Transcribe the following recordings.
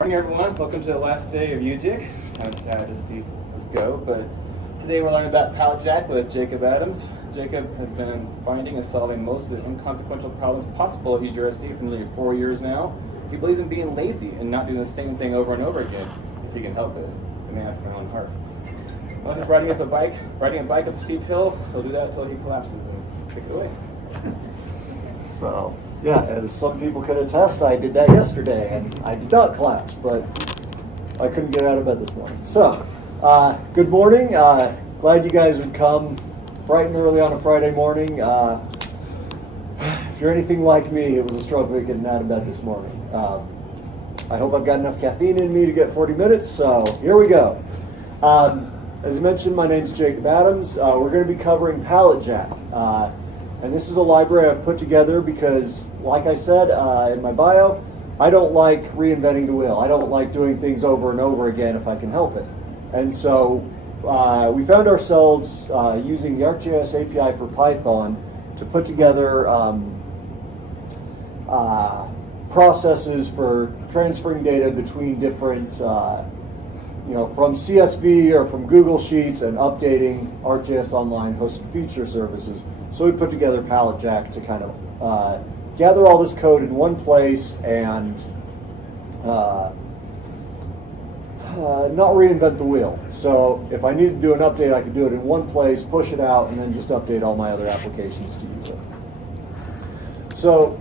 Morning everyone, welcome to the last day of UGIC. Kind of sad to see us go, but today we're learning about palletjack with Jacob Adams. Jacob has been finding and solving most of the inconsequential problems possible at UGIC for nearly 4 years now. He believes in being lazy and not doing the same thing over and over again, if he can help it. The man after my own heart. Unless he's riding a bike up a steep hill, he'll do that until he collapses and take it away. So, yeah, as some people can attest, I did that yesterday, and I did not collapse, but I couldn't get out of bed this morning. So, good morning. Glad you guys would come bright and early on a Friday morning. If you're anything like me, it was a struggle getting out of bed this morning. I hope I've got enough caffeine in me to get 40 minutes, so here we go. As I mentioned, my name is Jacob Adams. We're going to be covering palletjack. And this is a library I've put together because, like I said in my bio, I don't like reinventing the wheel. I don't like doing things over and over again if I can help it. And so we found ourselves using the ArcGIS API for Python to put together processes for transferring data between different, from CSV or from Google Sheets and updating ArcGIS Online hosted feature services. So we put together palletjack to kind of gather all this code in one place and not reinvent the wheel. So if I needed to do an update, I could do it in one place, push it out, and then just update all my other applications to use it. So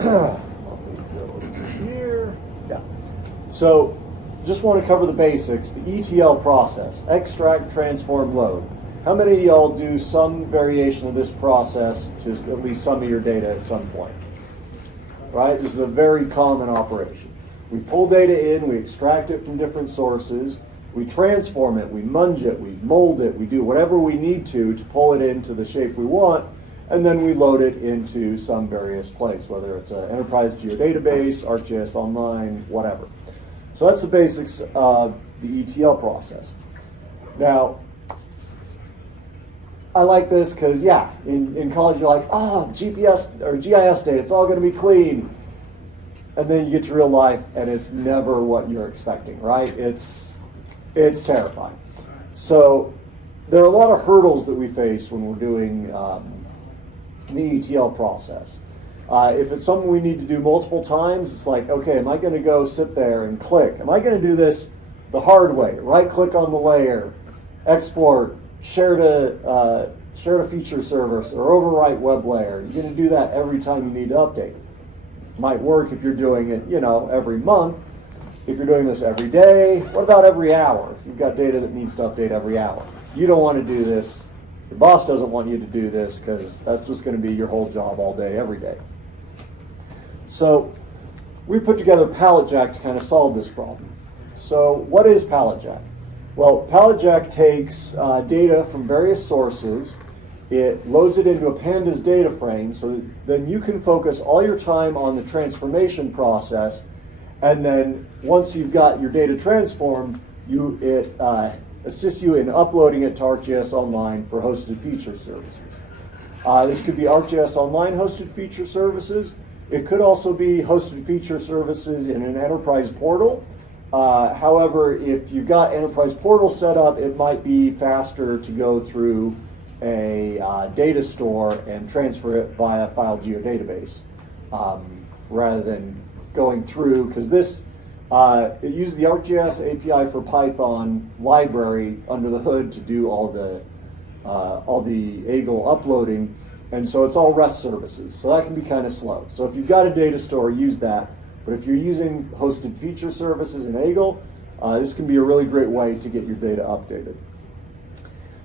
I'll go over here. Yeah. So just want to cover the basics. The ETL process: extract, transform, load. How many of y'all do some variation of this process to at least some of your data at some point? Right? This is a very common operation. We pull data in, we extract it from different sources, we transform it, we munge it, we mold it, we do whatever we need to pull it into the shape we want, and then we load it into some various place, whether it's an enterprise geodatabase, ArcGIS Online, whatever. So that's the basics of the ETL process. Now, I like this because, yeah, in college you're like, oh, GPS or GIS data, it's all going to be clean. And then you get to real life and it's never what you're expecting, right? It's terrifying. So there are a lot of hurdles that we face when we're doing the ETL process. If it's something we need to do multiple times, it's like, okay, am I going to go sit there and click? Am I going to do this the hard way? Right click on the layer, export, share to feature service, or overwrite web layer. You're going to do that every time you need to update. Might work if you're doing it, every month. If you're doing this every day, what about every hour? If you've got data that needs to update every hour, you don't want to do this. Your boss doesn't want you to do this because that's just going to be your whole job all day, every day. So we put together palletjack to kind of solve this problem. So what is palletjack? Well, palletjack takes data from various sources, it loads it into a pandas data frame, so then you can focus all your time on the transformation process, and then once you've got your data transformed, it assists you in uploading it to ArcGIS Online for hosted feature services. This could be ArcGIS Online hosted feature services. It could also be hosted feature services in an enterprise portal. However, if you've got enterprise portal set up, it might be faster to go through a data store and transfer it via file geodatabase rather than going through, because this it uses the ArcGIS API for Python library under the hood to do all the AGL uploading, and so it's all REST services, so that can be kind of slow. So if you've got a data store, use that. But if you're using hosted feature services in AGL, this can be a really great way to get your data updated.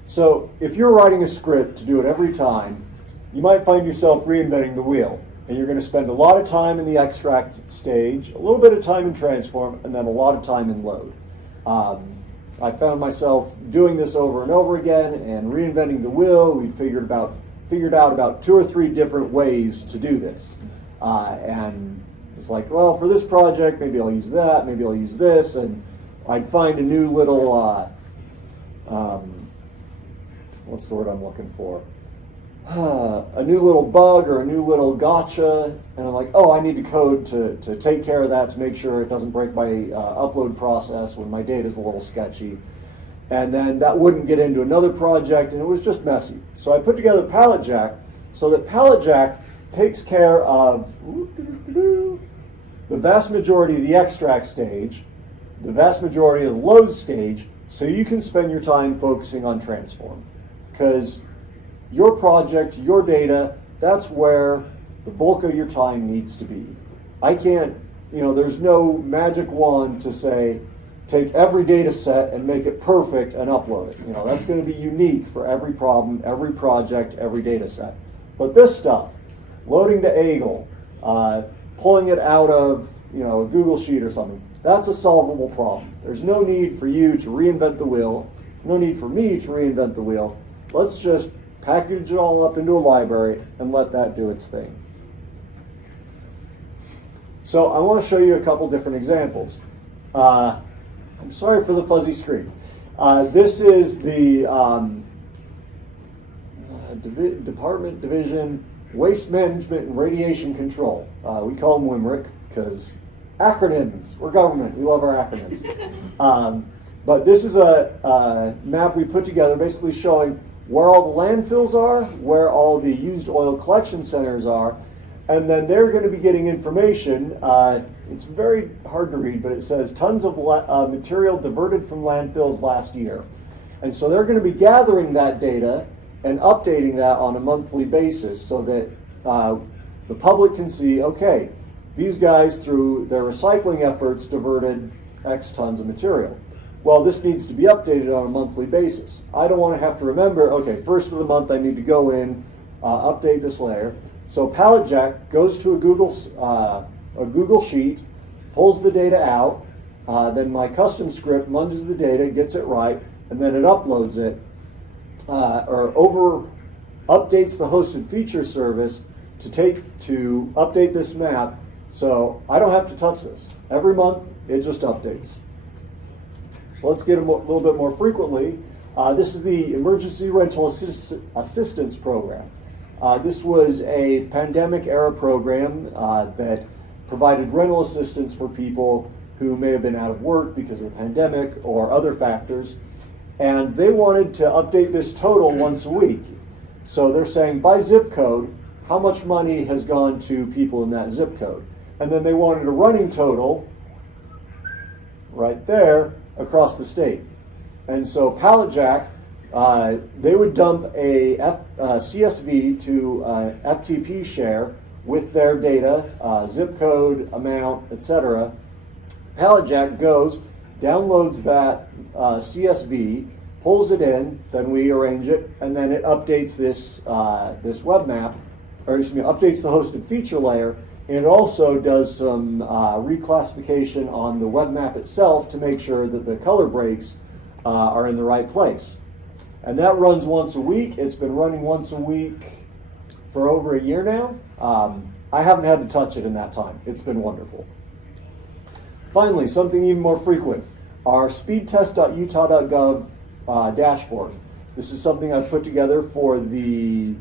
So if you're writing a script to do it every time, you might find yourself reinventing the wheel. And you're going to spend a lot of time in the extract stage, a little bit of time in transform, and then a lot of time in load. I found myself doing this over and over again and reinventing the wheel. We figured out about 2 or 3 different ways to do this. And it's like, well, for this project, maybe I'll use that, maybe I'll use this, and I'd find a new little, what's the word I'm looking for? a new little bug or a new little gotcha, and I'm like, oh, I need to code to take care of that, to make sure it doesn't break my upload process when my data is a little sketchy. And then that wouldn't get into another project, and it was just messy. So I put together palletjack so that palletjack takes care of the vast majority of the extract stage, the vast majority of the load stage, so you can spend your time focusing on transform. Because your project, your data, that's where the bulk of your time needs to be. I can't, there's no magic wand to say, take every data set and make it perfect and upload it. That's going to be unique for every problem, every project, every data set. But this stuff, loading to AGLE, pulling it out of a Google Sheet or something, that's a solvable problem. There's no need for you to reinvent the wheel, no need for me to reinvent the wheel. Let's just package it all up into a library and let that do its thing. So I want to show you a couple different examples. I'm sorry for the fuzzy screen. This is the Division Waste Management and Radiation Control. We call them WMRIC because acronyms. We're government. We love our acronyms. But this is a map we put together basically showing where all the landfills are, where all the used oil collection centers are, and then they're going to be getting information. It's very hard to read, but it says tons of material diverted from landfills last year. And so they're going to be gathering that data and updating that on a monthly basis so that the public can see, okay, these guys, through their recycling efforts, diverted X tons of material. Well, this needs to be updated on a monthly basis. I don't want to have to remember, okay, first of the month I need to go in, update this layer. So palletjack goes to a Google Sheet, pulls the data out, then my custom script munges the data, gets it right, and then it uploads it, or updates the hosted feature service to update this map. So I don't have to touch this. Every month it just updates. So let's get them a little bit more frequently. This is the Emergency Rental Assistance Program. This was a pandemic era program that provided rental assistance for people who may have been out of work because of the pandemic or other factors. And they wanted to update this total once a week. So they're saying by zip code, how much money has gone to people in that zip code. And then they wanted a running total right there across the state. And so palletjack, they would dump a CSV to FTP share with their data, zip code, amount, etc. Palletjack goes, downloads that CSV, pulls it in, then we arrange it, and then it updates this web map, or excuse me, updates the hosted feature layer, and it also does some reclassification on the web map itself to make sure that the color breaks are in the right place. And that runs once a week. It's been running once a week for over a year now. I haven't had to touch it in that time. It's been wonderful. Finally, something even more frequent, our speedtest.utah.gov dashboard. This is something I've put together for the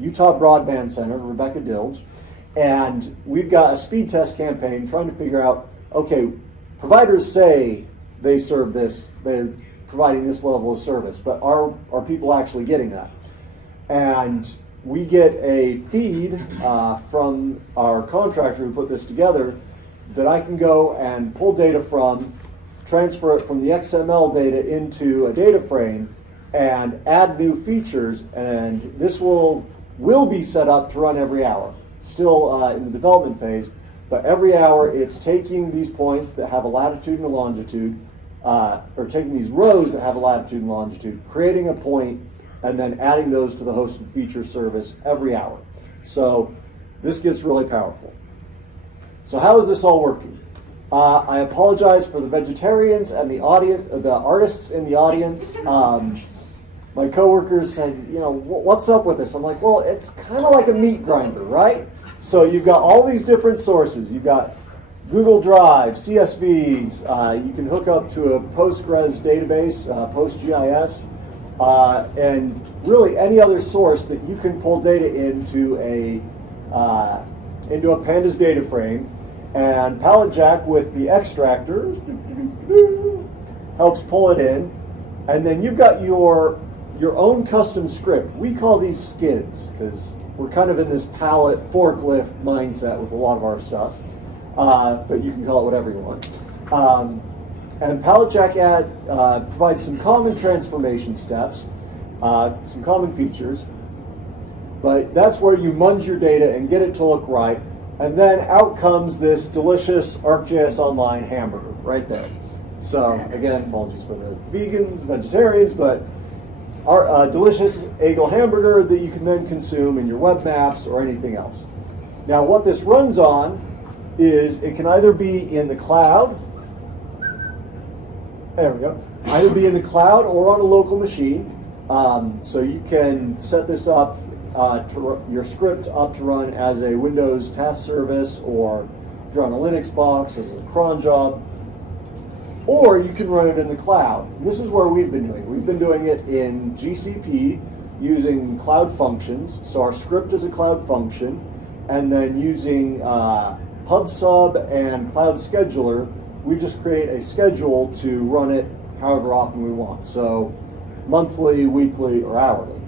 Utah Broadband Center, Rebecca Dilge, and we've got a speed test campaign trying to figure out, okay, providers say they serve this, they're providing this level of service, but are people actually getting that? And we get a feed from our contractor who put this together that I can go and pull data from, transfer it from the XML data into a data frame, and add new features, and this will be set up to run every hour. Still in the development phase, but every hour it's taking these points that have a latitude and a longitude, or taking these rows that have a latitude and longitude, creating a point, and then adding those to the hosted feature service every hour. So this gets really powerful. So how is this all working? I apologize for the vegetarians and the artists in the audience. My coworkers said, what's up with this? I'm like, well, it's kind of like a meat grinder, right? So you've got all these different sources. You've got Google Drive, CSVs. You can hook up to a Postgres database, PostGIS. and really any other source that you can pull data into a pandas data frame. And palletjack with the extractors helps pull it in, and then you've got your own custom script. We call these skids because we're kind of in this pallet forklift mindset with a lot of our stuff, but you can call it whatever you want. And palletjack provides some common transformation steps, some common features, but that's where you munge your data and get it to look right, and then out comes this delicious ArcGIS Online hamburger right there. So again, apologies for the vegans, vegetarians, but our delicious Eagle hamburger that you can then consume in your web maps or anything else. Now what this runs on is it can either be in the cloud, there we go, either be in the cloud or on a local machine. So you can set this up, your script up to run as a Windows task service, or if you're on a Linux box as a cron job, or you can run it in the cloud. And this is where we've been doing it. We've been doing it in GCP using cloud functions. So our script is a cloud function, and then using PubSub and Cloud Scheduler, we just create a schedule to run it however often we want. So monthly, weekly, or hourly.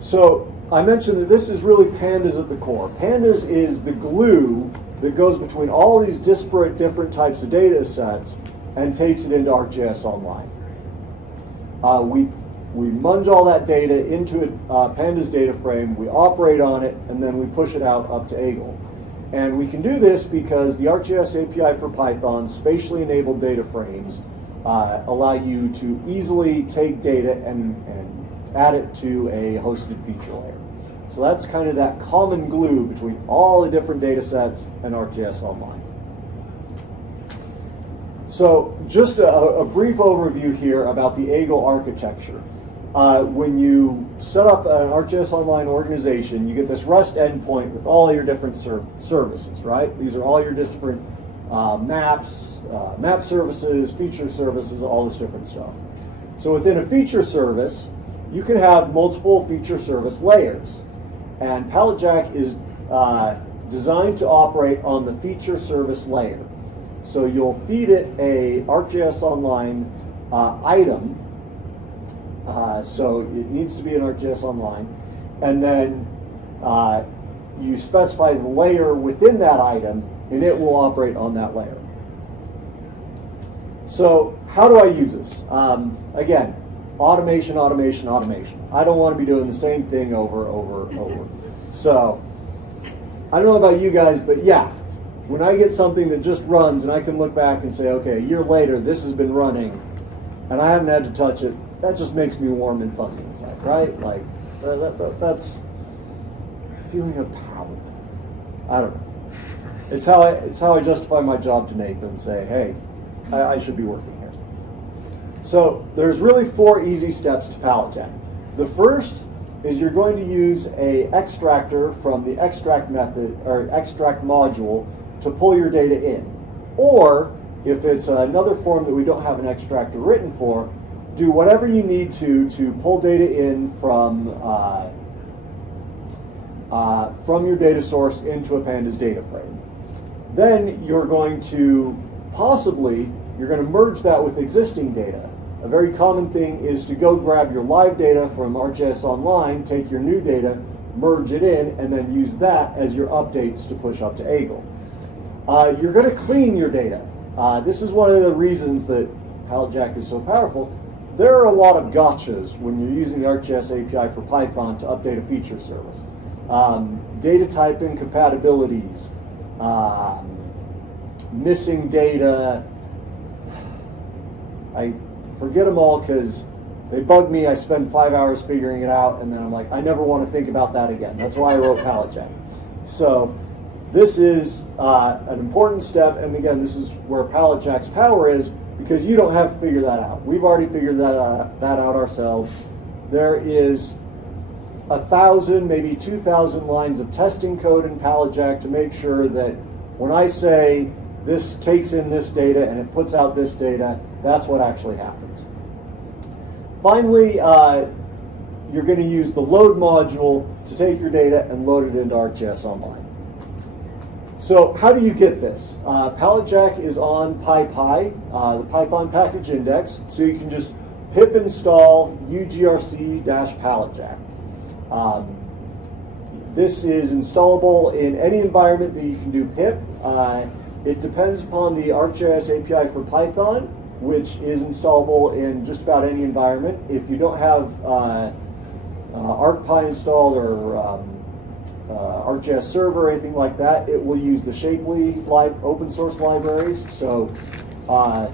So I mentioned that this is really pandas at the core. Pandas is the glue that goes between all these disparate different types of data sets and takes it into ArcGIS Online. We munge all that data into a pandas data frame, we operate on it, and then we push it out up to Eagle. And we can do this because the ArcGIS API for Python, spatially enabled data frames, allow you to easily take data and add it to a hosted feature layer. So that's kind of that common glue between all the different data sets and ArcGIS Online. So just a brief overview here about the Eagle architecture. When you set up an ArcGIS Online organization, you get this REST endpoint with all your different services, right? These are all your different maps, map services, feature services, all this different stuff. So within a feature service, you can have multiple feature service layers. And palletjack is designed to operate on the feature service layer. So you'll feed it a ArcGIS Online item. So it needs to be an ArcGIS Online. And then you specify the layer within that item, and it will operate on that layer. So how do I use this? Again, automation, automation, automation. I don't want to be doing the same thing over. So I don't know about you guys, but yeah, when I get something that just runs and I can look back and say, okay, a year later, this has been running and I haven't had to touch it, that just makes me warm and fuzzy inside, right? Like, that's a feeling of power. I don't know. It's how I justify my job to Nathan and say, hey, I should be working here. So there's really 4 easy steps to palletjack. The first is you're going to use a extractor from the extract method or extract module to pull your data in. Or if it's another form that we don't have an extractor written for, do whatever you need to pull data in from your data source into a pandas data frame. Then you're going to merge that with existing data. A very common thing is to go grab your live data from ArcGIS Online, take your new data, merge it in, and then use that as your updates to push up to Eagle. You're going to clean your data. This is one of the reasons that palletjack is so powerful. There are a lot of gotchas when you're using the ArcGIS API for Python to update a feature service. Data type incompatibilities, missing data. I forget them all because they bug me. I spend 5 hours figuring it out, and then I'm like, I never want to think about that again. That's why I wrote palletjack. So this is an important step, and again, this is where palletjack's power is, because you don't have to figure that out. We've already figured that out ourselves. There is 1,000, maybe 2,000 lines of testing code in palletjack to make sure that when I say this takes in this data and it puts out this data, that's what actually happens. Finally, you're going to use the load module to take your data and load it into ArcGIS Online. So how do you get this? palletjack is on PyPy, the Python package index, so you can just pip install UGRC-palletjack. This is installable in any environment that you can do pip. It depends upon the ArcGIS API for Python, which is installable in just about any environment. If you don't have ArcPy installed or ArcGIS Server or anything like that, it will use the Shapely open source libraries. So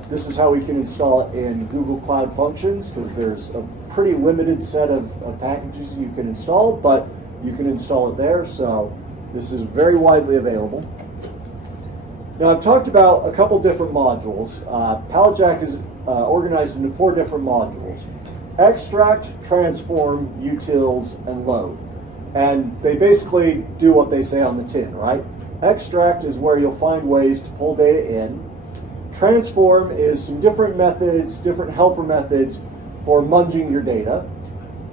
this is how we can install it in Google Cloud Functions, because there's a pretty limited set of packages you can install, but you can install it there. So this is very widely available. Now, I've talked about a couple different modules. palletjack is organized into 4 different modules: extract, transform, utils, and load. And they basically do what they say on the tin, right? Extract is where you'll find ways to pull data in. Transform is some different methods, different helper methods for munging your data.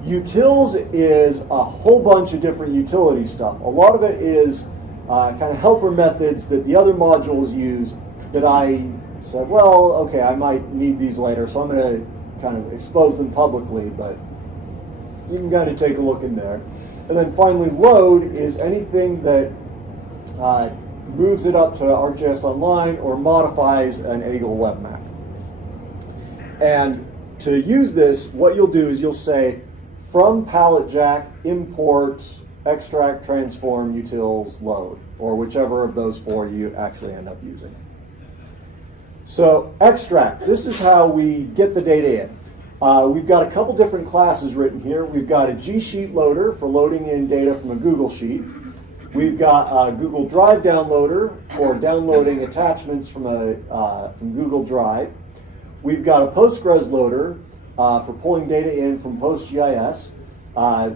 Utils is a whole bunch of different utility stuff. A lot of it is kind of helper methods that the other modules use that I said, well, okay, I might need these later, so I'm going to kind of expose them publicly, but you can kind of take a look in there. And then finally, load is anything that moves it up to ArcGIS Online or modifies an Eagle web map. And to use this, what you'll do is you'll say, from palletjack, import, extract, transform, utils, load, or whichever of those 4 you actually end up using. So extract, this is how we get the data in. We've got a couple different classes written here. We've got a G-Sheet loader for loading in data from a Google Sheet. We've got a Google Drive downloader for downloading attachments from Google Drive. We've got a Postgres loader for pulling data in from PostGIS.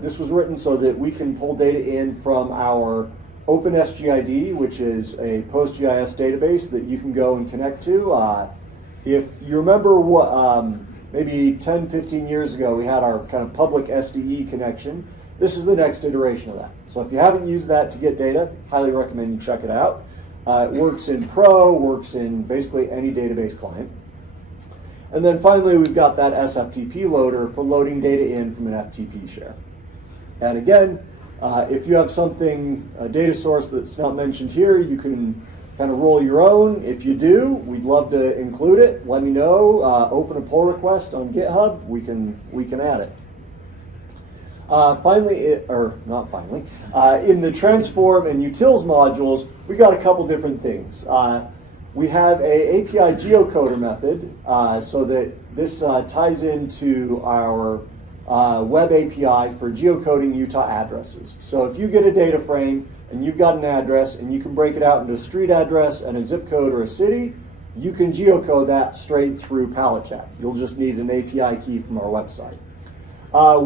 This was written so that we can pull data in from our OpenSGID, which is a PostGIS database that you can go and connect to. If you remember what, maybe 10, 15 years ago, we had our kind of public SDE connection. This is the next iteration of that. So if you haven't used that to get data, highly recommend you check it out. It works in Pro, works in basically any database client. And then finally, we've got that SFTP loader for loading data in from an FTP share. And again, if you have something, a data source that's not mentioned here, you can kind of roll your own. If you do, we'd love to include it. Let me know. Open a pull request on GitHub. We can add it. In the transform and utils modules, we got a couple different things. We have a API geocoder method, so that this ties into our web API for geocoding Utah addresses. So if you get a data frame and you've got an address and you can break it out into a street address and a zip code or a city, you can geocode that straight through palletjack. You'll just need an API key from our website.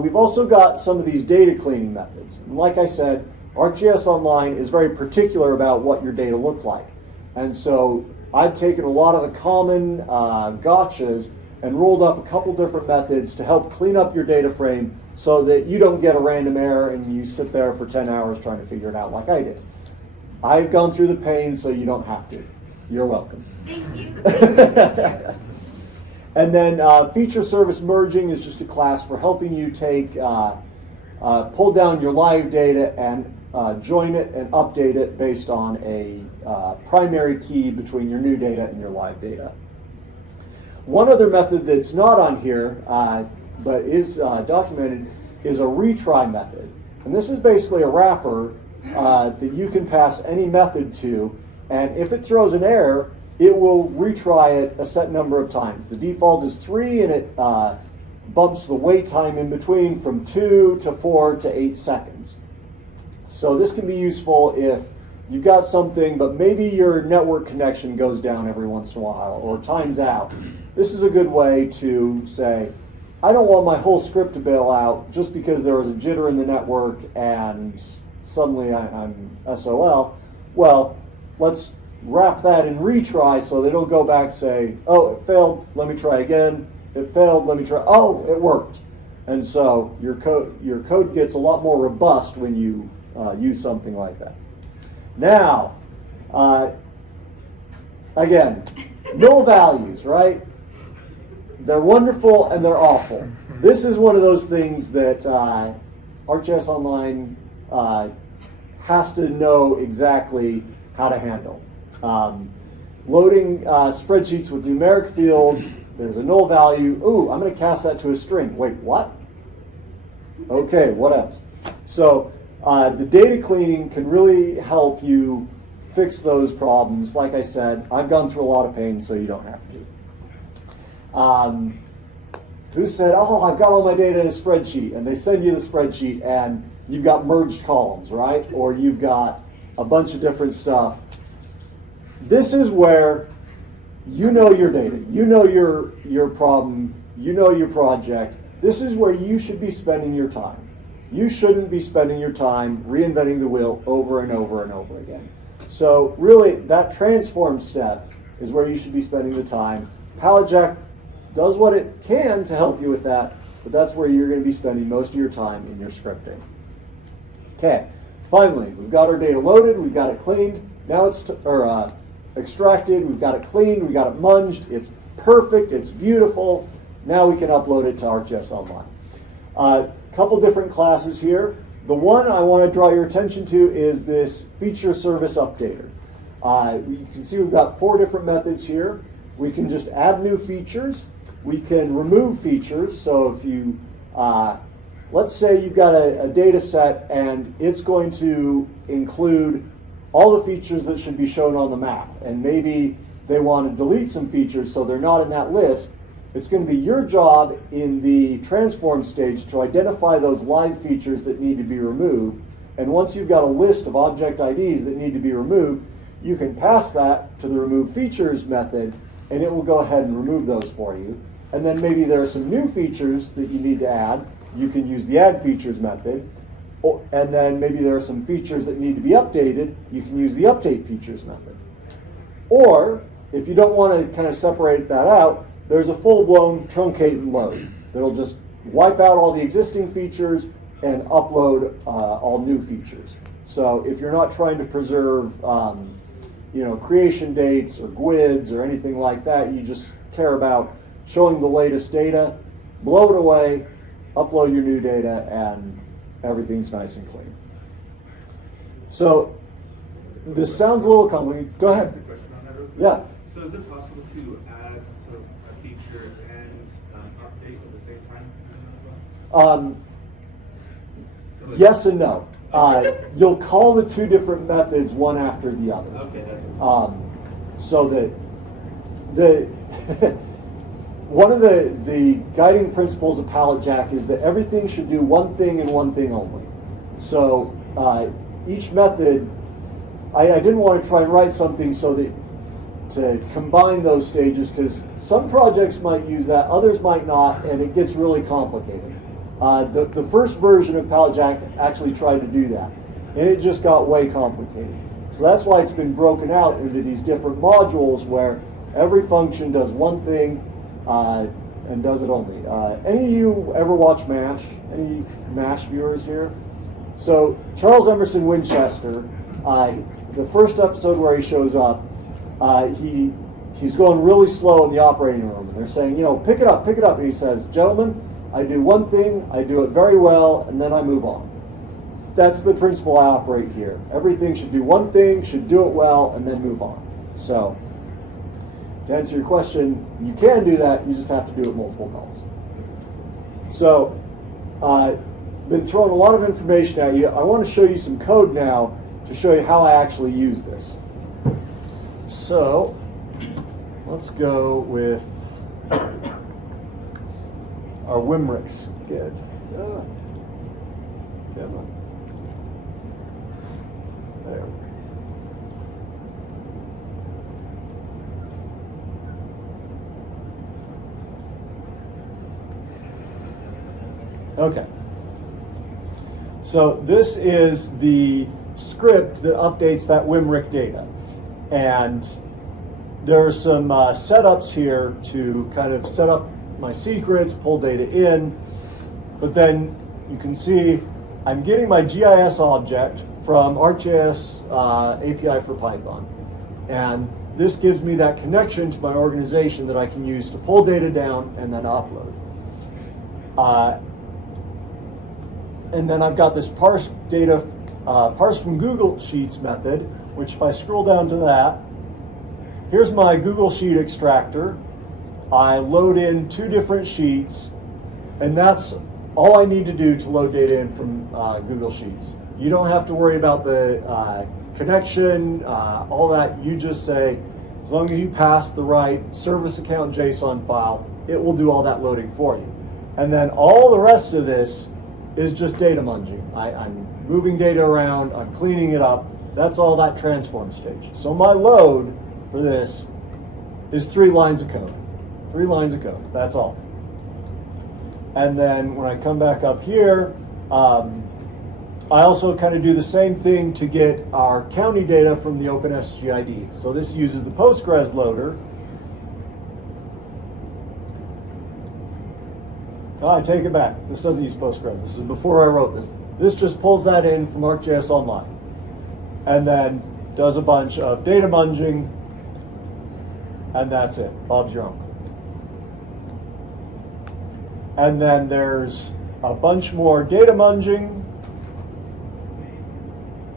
We've also got some of these data cleaning methods. And like I said, ArcGIS Online is very particular about what your data look like. And so I've taken a lot of the common gotchas and rolled up a couple different methods to help clean up your data frame so that you don't get a random error and you sit there for 10 hours trying to figure it out like I did. I've gone through the pain, so you don't have to. You're welcome. Thank you. And then feature service merging is just a class for helping you take, pull down your live data and join it and update it based on a primary key between your new data and your live data. One other method that's not on here, but is documented, is a retry method. And this is basically a wrapper that you can pass any method to, and if it throws an error, it will retry it a set number of times. The default is 3, and it bumps the wait time in between from 2 to 4 to 8 seconds. So this can be useful if you've got something, but maybe your network connection goes down every once in a while or times out. This is a good way to say, I don't want my whole script to bail out just because there was a jitter in the network and suddenly I'm SOL. Well, let's wrap that in retry so that it'll go back and say, oh, it failed, let me try again. It failed, let me try. Oh, it worked. And so your code gets a lot more robust when you use something like that. Now, again, null values, right? They're wonderful and they're awful. This is one of those things that ArcGIS Online has to know exactly how to handle. Loading spreadsheets with numeric fields, there's a null value. Ooh, I'm going to cast that to a string. Wait, what? Okay, what else? So the data cleaning can really help you fix those problems. Like I said, I've gone through a lot of pain, so you don't have to. Who said, oh, I've got all my data in a spreadsheet, and they send you the spreadsheet, and you've got merged columns, right? Or you've got a bunch of different stuff. This is where you know your data, you know your problem, you know your project. This is where you should be spending your time. You shouldn't be spending your time reinventing the wheel over and over and over again. So really, that transform step is where you should be spending the time. palletjack does what it can to help you with that, but that's where you're going to be spending most of your time in your scripting. Okay, finally, we've got our data loaded, we've got it cleaned. Now it's extracted, we've got it cleaned, we've got it munged. It's perfect, it's beautiful. Now we can upload it to ArcGIS Online. A couple different classes here. The one I want to draw your attention to is this feature service updater. You can see we've got 4 different methods here. We can just add new features. We can remove features. So if you, let's say you've got a data set and it's going to include all the features that should be shown on the map. And maybe they want to delete some features so they're not in that list. It's going to be your job in the transform stage to identify those live features that need to be removed. And once you've got a list of object IDs that need to be removed, you can pass that to the remove features method, and it will go ahead and remove those for you. And then maybe there are some new features that you need to add. You can use the add features method. And then maybe there are some features that need to be updated. You can use the update features method. Or if you don't want to kind of separate that out, there's a full-blown truncate and load that'll just wipe out all the existing features and upload all new features. So if you're not trying to preserve creation dates or GUIDs or anything like that, you just care about showing the latest data, blow it away, upload your new data, and everything's nice and clean. So this sounds a little complicated. Go ahead. Yeah. So is it possible to add a feature and update at the same time? Yes and no. You'll call the 2 different methods one after the other. Okay, that's so that one of the guiding principles of palletjack is that everything should do one thing and one thing only. So each method, I didn't want to try and write something so that to combine those stages, because some projects might use that, others might not, and it gets really complicated. The first version of palletjack actually tried to do that, and it just got way complicated. So that's why it's been broken out into these different modules where every function does one thing and does it only. Any of you ever watch MASH? Any MASH viewers here? So Charles Emerson Winchester, the first episode where he shows up, he's going really slow in the operating room, and they're saying, pick it up, and he says, gentlemen, I do one thing, I do it very well, and then I move on. That's the principle I operate here. Everything should do one thing, should do it well, and then move on. So, to answer your question, you can do that, you just have to do it multiple calls. So, been throwing a lot of information at you. I want to show you some code now to show you how I actually use this. So, let's go with our WMRIC skid. Come on. There. Okay. So this is the script that updates that WMRIC data. And there are some setups here to kind of set up my secrets, pull data in. But then you can see I'm getting my GIS object from ArcGIS API for Python. And this gives me that connection to my organization that I can use to pull data down and then upload. And then I've got this parse data, parse from Google Sheets method, which if I scroll down to that, here's my Google Sheet extractor. I load in 2 different sheets, and that's all I need to do to load data in from Google Sheets. You don't have to worry about the connection, all that. You just say, as long as you pass the right service account JSON file, it will do all that loading for you. And then all the rest of this is just data munging. I'm moving data around, I'm cleaning it up. That's all that transform stage. So my load for this is 3 lines of code. 3 lines of code, that's all. And then when I come back up here, I also kind of do the same thing to get our county data from the OpenSGID. So this uses the Postgres loader. Oh, I take it back. This doesn't use Postgres. This is before I wrote this. This just pulls that in from ArcGIS Online. And then does a bunch of data munging. And that's it. Bob's your uncle. And then there's a bunch more data munging.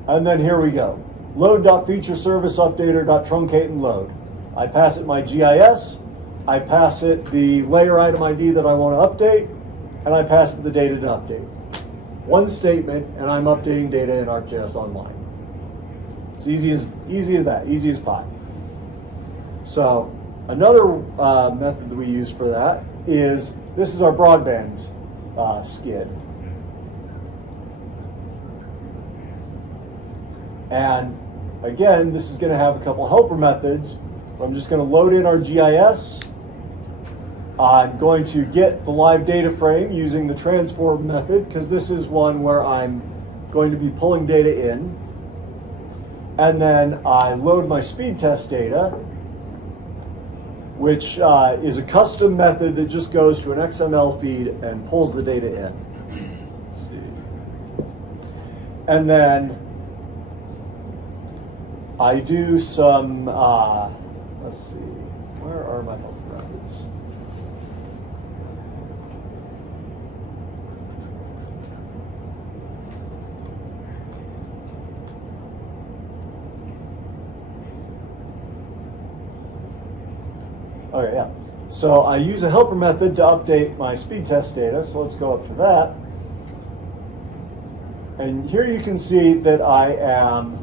And then here we go. Load.featureServiceUpdater.truncate and load. I pass it my GIS. I pass it the layer item ID that I want to update. And I pass it the data to update. One statement, and I'm updating data in ArcGIS Online. It's easy as that, easy as pie. So another method that we use for that is, this is our broadband skid. And again, this is going to have a couple helper methods. I'm just going to load in our GIS. I'm going to get the live data frame using the transform method, because this is one where I'm going to be pulling data in. And then I load my speed test data, which is a custom method that just goes to an XML feed and pulls the data in. Let's see. And then I do some, let's see, where are my helper methods? Okay, yeah. So I use a helper method to update my speed test data. So let's go up to that. And here you can see that I am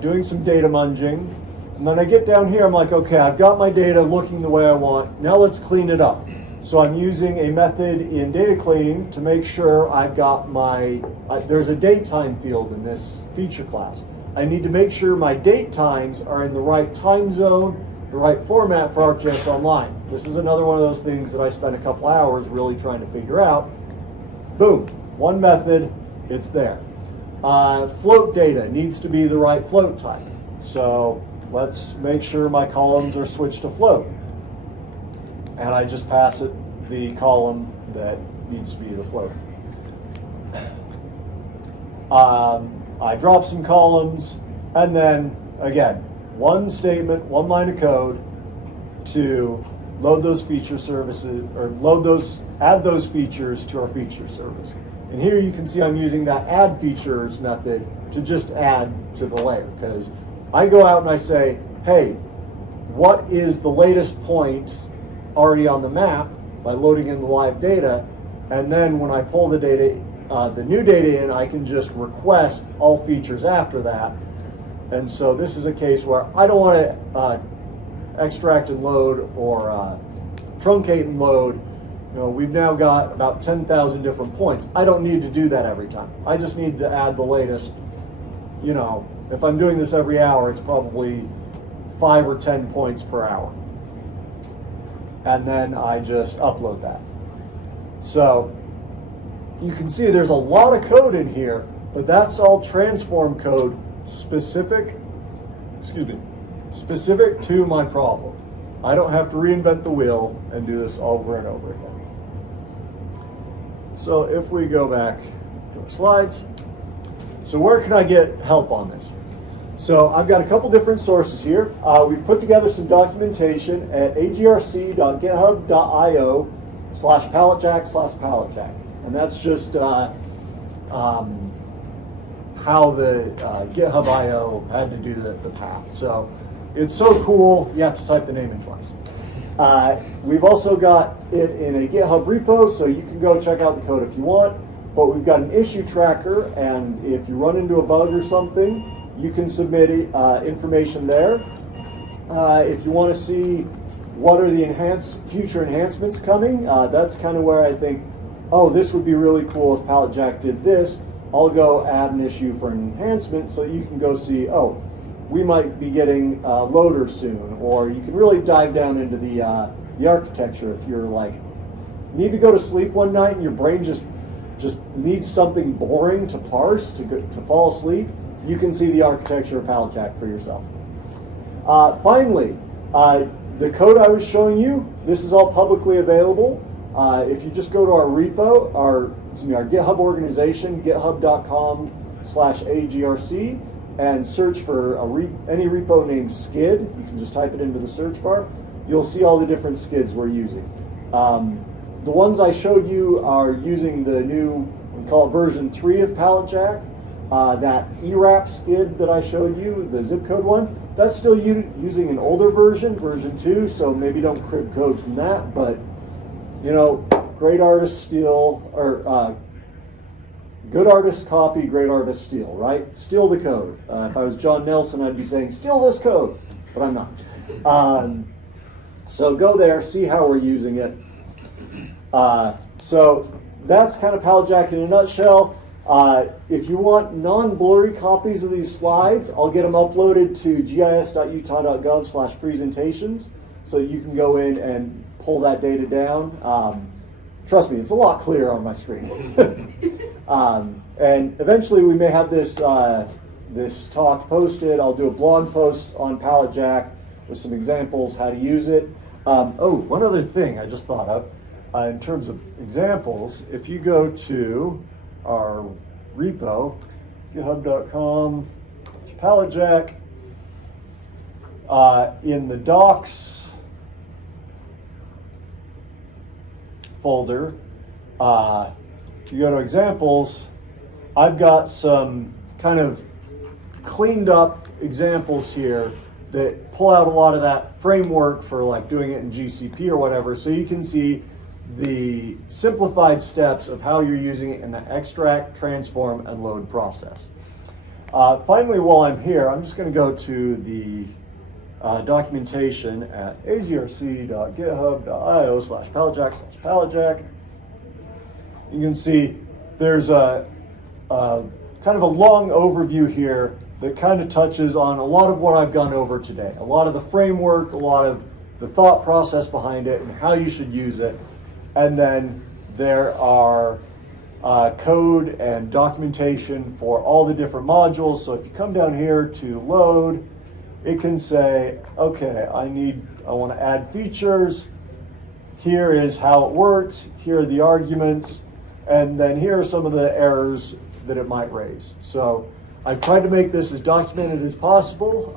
doing some data munging. And then I get down here, I'm like, okay, I've got my data looking the way I want. Now let's clean it up. So I'm using a method in data cleaning to make sure I've got my, there's a date time field in this feature class. I need to make sure my date times are in the right time zone, the right format for ArcGIS Online. This is another one of those things that I spent a couple hours really trying to figure out. Boom, one method, it's there. Float data needs to be the right float type. So let's make sure my columns are switched to float. And I just pass it the column that needs to be the float. I drop some columns, and then again, one statement, one line of code to load those feature services, or add those features to our feature service. And here you can see I'm using that add features method to just add to the layer, because I go out and I say, hey, what is the latest point already on the map by loading in the live data? And then when I pull the data, the new data in, I can just request all features after that. And so this is a case where I don't want to extract and load or truncate and load. You know, we've now got about 10,000 different points. I don't need to do that every time. I just need to add the latest. You know, if I'm doing this every hour, it's probably 5 or 10 points per hour. And then I just upload that. So you can see there's a lot of code in here, but that's all transform code specific to my problem. I don't have to reinvent the wheel and do this over and over again. So if we go back to our slides, so where can I get help on this? So I've got a couple different sources here. We've put together some documentation at agrc.github.io/palletjack/palletjack. And that's just how the GitHub IO had to do the path. So it's so cool, you have to type the name in twice. We've also got it in a GitHub repo, so you can go check out the code if you want. But we've got an issue tracker, and if you run into a bug or something, you can submit information there. If you want to see what are the future enhancements coming, that's kind of where I think, oh, this would be really cool if palletjack did this. I'll go add an issue for an enhancement so you can go see, oh, we might be getting loader soon, or you can really dive down into the architecture if you're like, need to go to sleep one night and your brain just needs something boring to parse to fall asleep. You can see the architecture of palletjack for yourself. Finally, the code I was showing you, this is all publicly available. If you just go to our repo, our GitHub organization, github.com/agrc, and search for any repo named skid, you can just type it into the search bar. You'll see all the different skids we're using. The ones I showed you are using the new, we call it version 3 of palletjack. That ERAP skid that I showed you, the zip code one, that's still using an older version, version 2, so maybe don't crib code from that, but you know, great artists steal, or good artists copy, great artists steal, right? Steal the code. If I was John Nelson, I'd be saying, steal this code, but I'm not. So go there, see how we're using it. So that's kind of palletjack in a nutshell. If you want non-blurry copies of these slides, I'll get them uploaded to gis.utah.gov/presentations, so you can go in and pull that data down. Trust me, it's a lot clearer on my screen. And eventually we may have this this talk posted. I'll do a blog post on palletjack with some examples how to use it. Oh, one other thing I just thought of in terms of examples. If you go to our repo, github.com/palletjack, in the docs folder, you go to examples, I've got some kind of cleaned up examples here that pull out a lot of that framework for like doing it in GCP or whatever, so you can see the simplified steps of how you're using it in the extract, transform, and load process. Finally, while I'm here, I'm just going to go to the documentation at agrc.github.io/palletjack/palletjack. You can see there's a kind of a long overview here that kind of touches on a lot of what I've gone over today. A lot of the framework, a lot of the thought process behind it, and how you should use it. And then there are code and documentation for all the different modules. So if you come down here to load, it can say, okay, I want to add features. Here is how it works. Here are the arguments. And then here are some of the errors that it might raise. So I've tried to make this as documented as possible.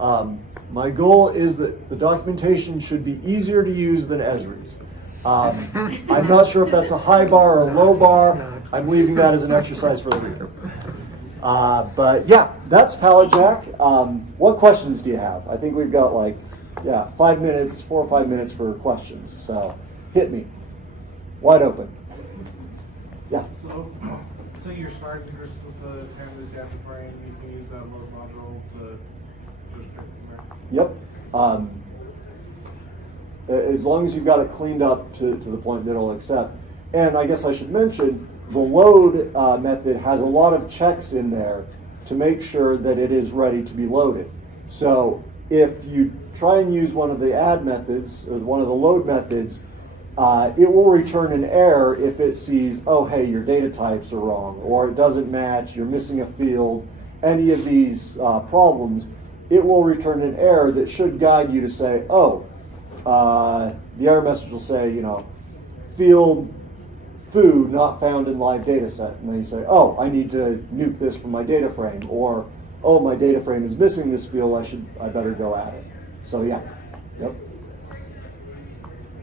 My goal is that the documentation should be easier to use than Esri's. I'm not sure if that's a high bar or a low bar. I'm leaving that as an exercise for the week. But yeah, that's palletjack. What questions do you have? I think we've got 4 or 5 minutes for questions. So hit me. Wide open. Yeah. So say you're starting just with the pandas data frame, you can use that load module to just straight from there. Yep. As long as you've got it cleaned up to the point that it'll accept. And I guess I should mention, the load method has a lot of checks in there to make sure that it is ready to be loaded. So if you try and use one of the add methods, or one of the load methods, it will return an error if it sees, oh, hey, your data types are wrong, or it doesn't match, you're missing a field, any of these problems, it will return an error that should guide you to say, oh, the error message will say, field foo not found in live data set. And then you say, oh, I need to nuke this from my data frame, or oh, my data frame is missing this field, I better go at it. So yeah, yep.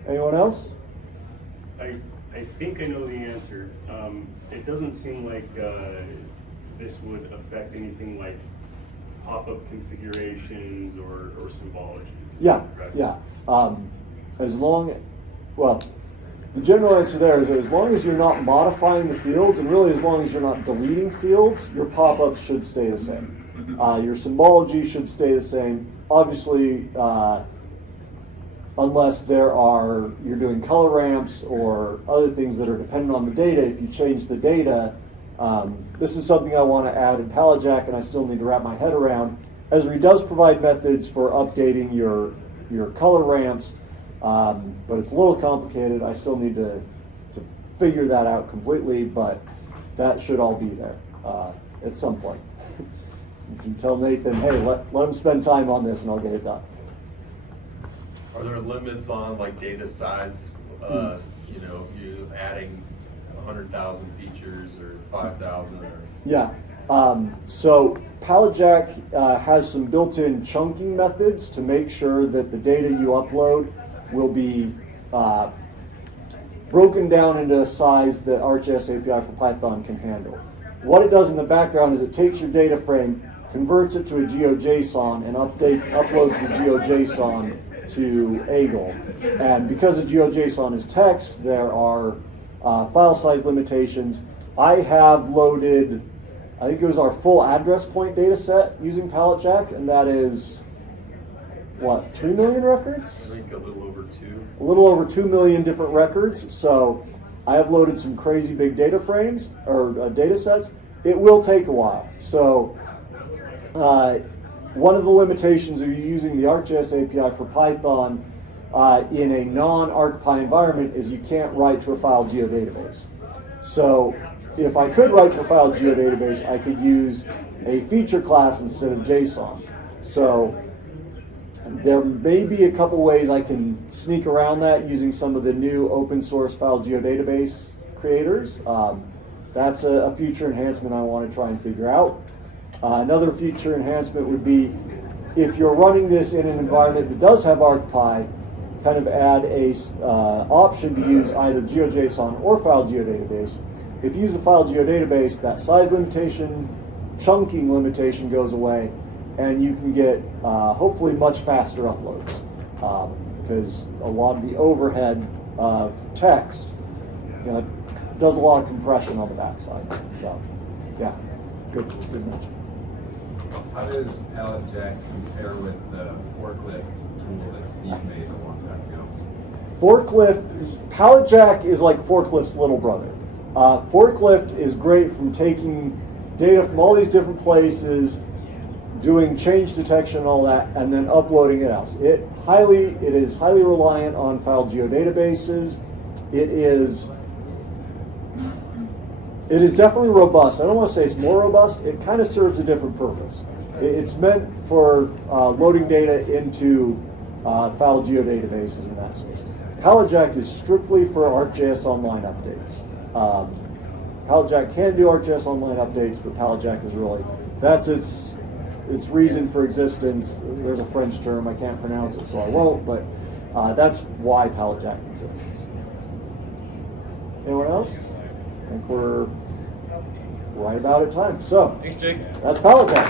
Anyone else? I think I know the answer. It doesn't seem like this would affect anything like pop-up configurations or symbology. Yeah, right? yeah. As long, well, the general answer there is that as long as you're not modifying the fields, and really as long as you're not deleting fields, your pop-ups should stay the same. Your symbology should stay the same. Obviously, unless you're doing color ramps or other things that are dependent on the data. If you change the data, this is something I want to add in palletjack, and I still need to wrap my head around. Esri does provide methods for updating your color ramps, but it's a little complicated. I still need to figure that out completely, but that should all be there at some point. You can tell Nathan, hey, let him spend time on this, and I'll get it done. Are there limits on like data size? You know, you adding 100,000 features or 5,000 or? Yeah. So palletjack has some built-in chunking methods to make sure that the data you upload will be broken down into a size that ArcGIS API for Python can handle. What it does in the background is it takes your data frame, converts it to a GeoJSON, and uploads the GeoJSON to Eagle. And because the GeoJSON is text, there are file size limitations. I have loaded, I think it was our full address point data set using palletjack, and that is, what, 3 million records? I think a little over 2. A little over 2 million different records. So I have loaded some crazy big data frames, or data sets. It will take a while. So one of the limitations of using the ArcGIS API for Python in a non-ArcPy environment is you can't write to a file geodatabase. So if I could write to a file geodatabase, I could use a feature class instead of JSON. So there may be a couple ways I can sneak around that using some of the new open source file geodatabase creators. That's a future enhancement I want to try and figure out. Another feature enhancement would be if you're running this in an environment that does have ArcPy, kind of add a option to use either GeoJSON or file geodatabase. If you use the file geodatabase, that size limitation, chunking limitation goes away, and you can get hopefully much faster uploads because a lot of the overhead of text does a lot of compression on the backside. So, yeah, good mention. How does palletjack compare with the forklift tool that Steve made a long time ago? Palletjack is like Forklift's little brother. Forklift is great from taking data from all these different places, doing change detection and all that, and then uploading it out. It is highly reliant on file geodatabases. It is definitely robust. I don't want to say it's more robust. It kind of serves a different purpose. It's meant for loading data into file geodatabases in that sense. palletjack is strictly for ArcGIS Online updates. palletjack can do ArcGIS Online updates, but palletjack is really, that's its reason for existence. There's a French term, I can't pronounce it, so I won't, but that's why palletjack exists. Anyone else? I think we're right about at time. So, Thanks, Jake. that's palletjack.